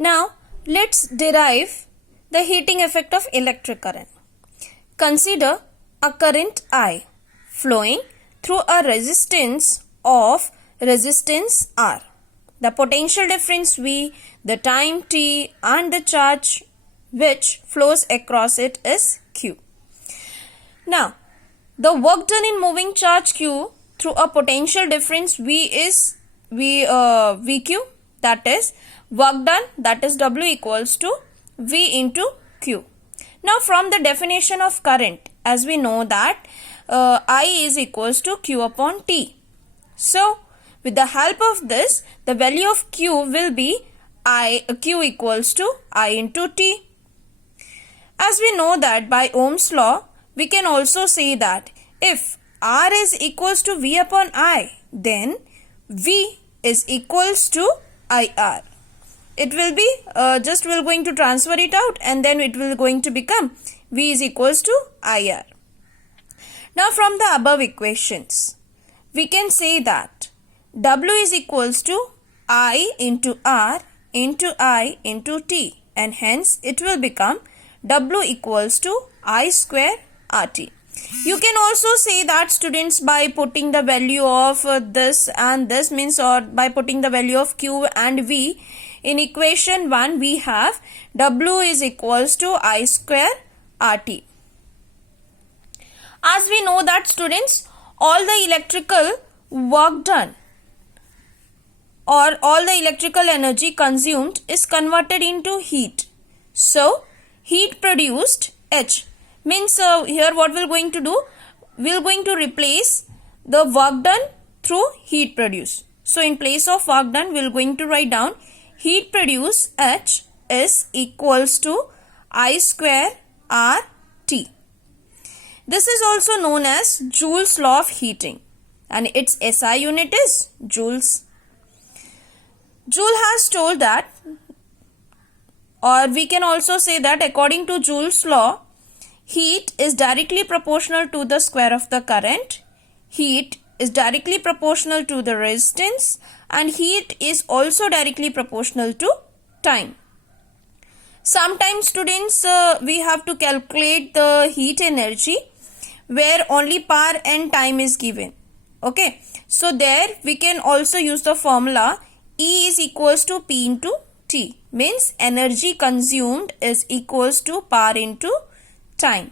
Now let's derive the heating effect of electric current. Consider a current I flowing through a resistance of resistance R. The potential difference V, the time T and the charge which flows across it is Q. Now the work done in moving charge Q through a potential difference V is VQ, that is work done, that is W equals to V into Q. Now from the definition of current, as we know that I is equals to Q upon T. So with the help of this, the value of Q will be Q equals to I into T. As we know that by Ohm's law, we can also say that if R is equals to V upon I, then V is equals to IR. It will be we're going to transfer it out and then it will going to become V is equals to IR. Now from the above equations, we can say that W is equals to I into R into I into T, and hence it will become W equals to I square RT. You can also say that, students, by putting the value of this and this means, or by putting the value of Q and V in equation 1, we have W is equals to I square RT. As we know that, students, all the electrical work done or all the electrical energy consumed is converted into heat. So heat produced, H, means here what we're going to do, we're going to replace the work done through heat produced. So in place of work done, we're going to write down heat produced, H, is equals to I square RT. This is also known as Joule's law of heating, and its SI unit is joules. Joule has told that, or we can also say that according to Joule's law, heat is directly proportional to the square of the current, heat is directly proportional to the resistance, and heat is also directly proportional to time. Sometimes, students, we have to calculate the heat energy where only power and time is given. Okay, so there we can also use the formula E is equals to P into T, means energy consumed is equals to power into time.